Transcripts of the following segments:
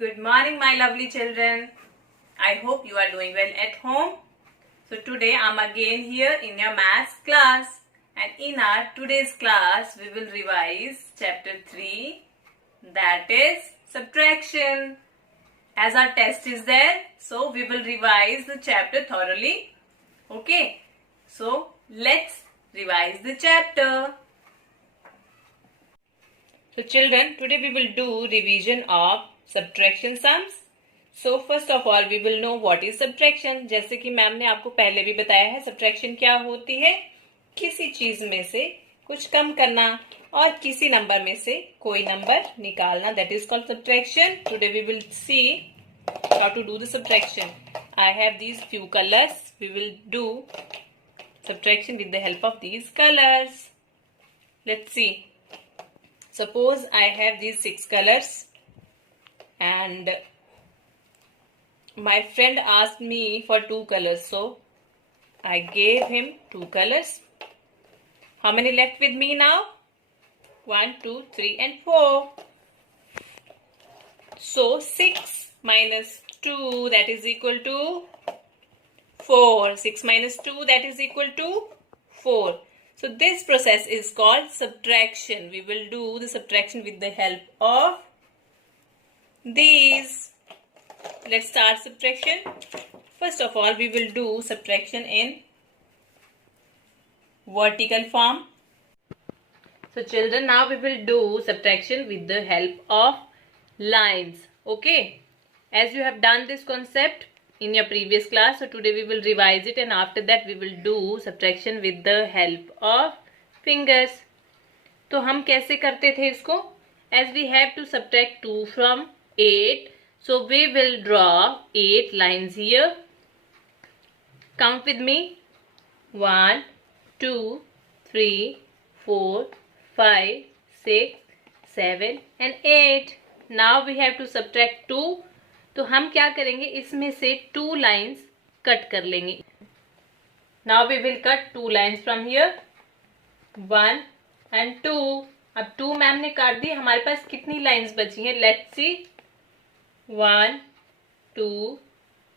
Good morning, my lovely children. I hope you are doing well at home. So today I'm again here in your maths class, and in our today's class we will revise chapter 3, that is subtraction. As our test is there, so we will revise the chapter thoroughly. Okay, so let's revise the chapter. So children, today we will do revision of subtraction sums. So first of all we will know what is subtraction. जैसे कि ma'am ने आपको पहले भी बताया है, subtraction क्या होती है, किसी चीज में से कुछ कम करना और किसी नंबर में से कोई नंबर निकालना, that is called subtraction. Today we will see how to do the subtraction. I have these few colors. We will do subtraction with the help of these colors. Let's see. Suppose I have these 6 colors and my friend asked me for 2 colors, so I gave him 2 colors. How many left with me now? 1, 2, 3 and 4. So 6 minus 2, that is equal to 4. 6 minus 2, that is equal to 4. So this process is called subtraction. We will do the subtraction with the help of these. Let's start subtraction. First of all, we will do subtraction in vertical form. So children, now we will do subtraction with the help of lines. Okay. As you have done this concept in your previous class, so today we will revise it, and after that we will do subtraction with the help of fingers. तो हम कैसे करते थे इसको? As we have to subtract 2 from 8, so we will draw 8 lines here. Count with me. 1, 2, 3, 4, 5, 6, 7 and 8. Now we have to subtract 2. तो हम क्या करेंगे, इसमें से 2 लाइन्स कट कर लेंगे. Now we will cut 2 lines from here, 1 and 2. अब 2 ma'am ने काट दी. हमारे पास कितनी लाइन्स बची हैं? Let's see. 1, 2,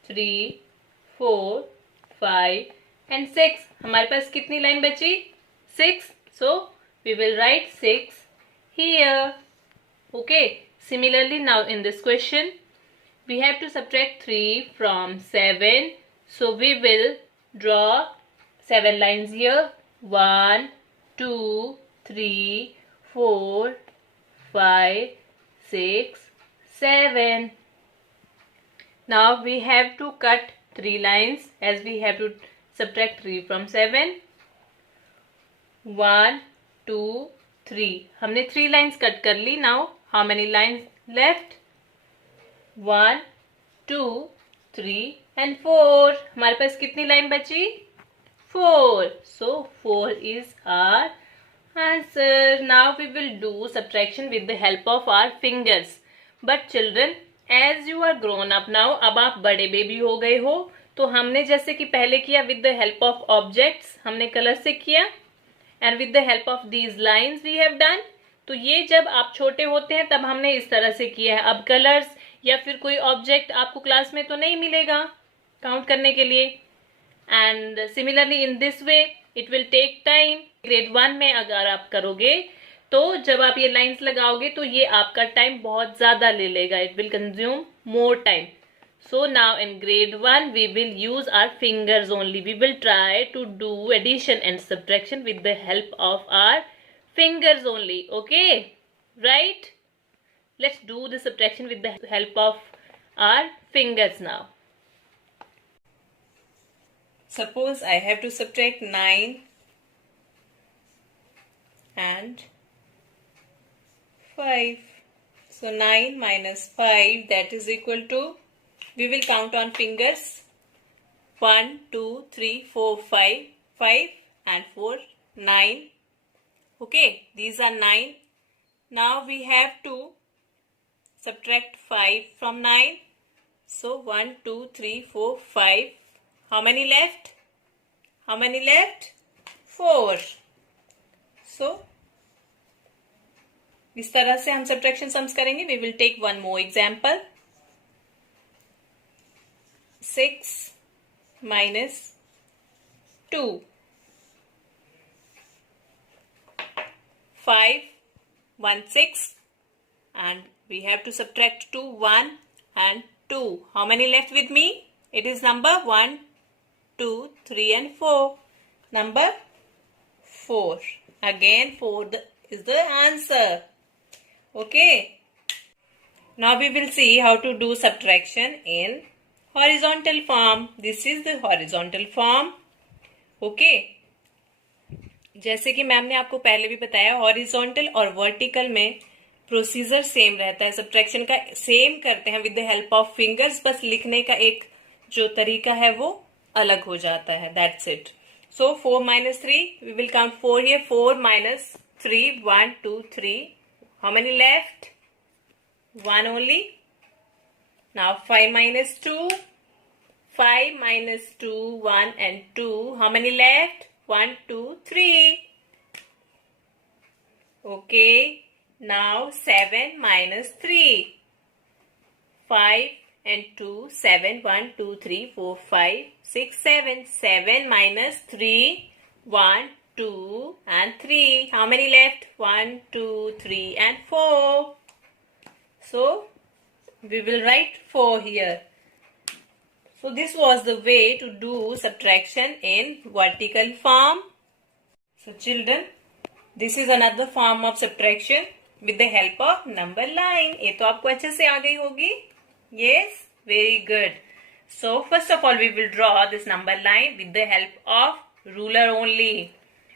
3, 4, 5 एंड 6. हमारे पास कितनी लाइन बची? 6. So we will write 6 here. Okay. Similarly now in this question we have to subtract 3 from 7. So we will draw 7 lines here. 1, 2, 3, 4, 5, 6, 7. Now we have to cut 3 lines, as we have to subtract 3 from 7. 1, 2, 3. हमने 3 lines cut कर ली. Now how many lines left? 1, 2, 3 and 4. हमारे पास कितनी line बची? 4. So 4 is our answer. Now we will do subtraction with the help of our fingers. But children, as you are grown up now, अब आप बड़े baby हो गए हो, तो हमने जैसे कि पहले किया with the help of objects, हमने कलर से किया, and with the help of these lines we have done. तो ये जब आप छोटे होते हैं तब हमने इस तरह से किया है. अब कलर्स या फिर कोई ऑब्जेक्ट आपको क्लास में तो नहीं मिलेगा काउंट करने के लिए. And similarly in this way it will take time. Grade 1 में अगर आप करोगे तो जब आप ये लाइंस लगाओगे तो ये आपका टाइम बहुत ज्यादा ले लेगा. It will consume more time. So now in grade 1 we will use our fingers only. We will try to do addition and subtraction with the help of our fingers only. Okay, right? Let's do the subtraction with the help of our fingers now. Suppose I have to subtract 9 and 5. So 9 minus 5, that is equal to, we will count on fingers. 1, 2, 3, 4, 5, 5 and 4, 9. Okay, these are 9. Now we have to subtract 5 from 9. So 1, 2, 3, 4, 5. How many left? How many left? 4. So इस तरह से हम subtraction sums करेंगे. We will take one more example. 6 minus 2. 5, 1, 6, and we have to subtract 2, 1 and 2. How many left with me? It is number 1, 2, 3 and 4. Number 4. Again 4 is the answer. Okay. Now we will see how to do subtraction in horizontal form. This is the horizontal form. Okay. जैसे कि ma'am ने आपको पहले भी बताया, horizontal और vertical में procedure same रहता है, सब्ट्रैक्शन का सेम करते हैं with the help of fingers, बस लिखने का एक जो तरीका है वो अलग हो जाता है. That's it. So 4 minus 3, we will count 4 here. 4 minus 3, 1, 2, 3. How many left? 1 only. Now 5 minus 2. 5 minus 2, 1 and 2. How many left? 1, 2, 3. Okay. Now 7 minus 3. 5 and 2, 7, 1, 2, 3, 4, 5, 6, 7. 7 minus 3, 1, 2 and 3. How many left? 1, 2, 3 and 4. So we will write 4 here. So this was the way to do subtraction in vertical form. So children, this is another form of subtraction with the help of number line. ये तो आपको अच्छे से आ गई होगी. Yes, very good. So first of all we will draw this number line with the help of ruler only.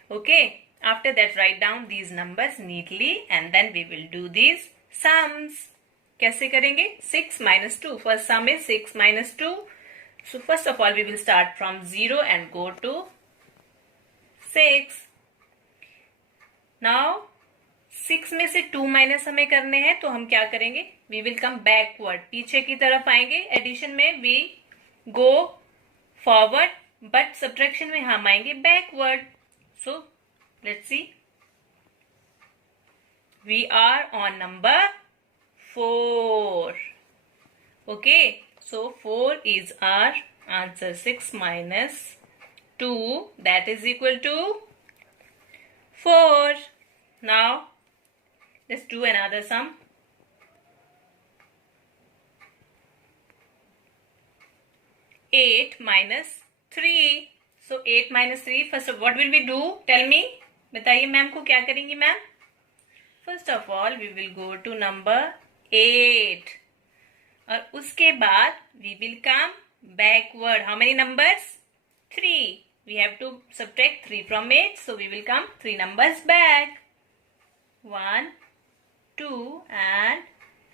Okay. After that write down these numbers neatly and then we will do these sums. कैसे करेंगे? 6 minus 2. First sum is 6 minus 2. So first of all we will start from 0 and go to 6. Now 6 में से 2 minus हमें करने हैं, तो हम क्या करेंगे? We will come backward. पीछे की तरफ आएंगे. एडिशन में we go forward, but subtraction में हम आएंगे backward. So let's see. We are on number 4. Okay. So 4 is our answer. 6 minus 2, that is equal to 4. Now let's do another sum. 8 minus 3. So 8 minus 3. First of all, what will we do? Tell me. बताइए ma'am को क्या करेंगी ma'am? First of all, we will go to number 8. और उसके बाद we will come backward. How many numbers? 3. We have to subtract 3 from 8. So we will come 3 numbers back. 1, 2 and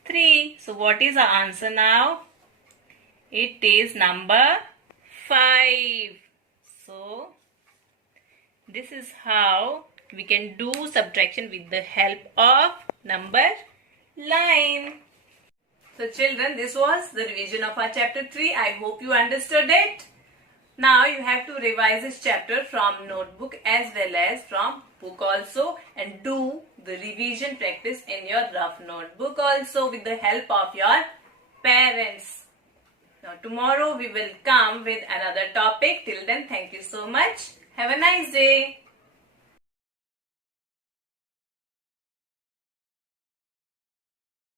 3. So what is our answer now? It is number 5. So this is how we can do subtraction with the help of number line. So children, this was the revision of our chapter 3. I hope you understood it. Now you have to revise this chapter from notebook as well as from book also, and do the revision practice in your rough notebook also with the help of your parents. Now tomorrow we will come with another topic. Till then, thank you so much. Have a nice day.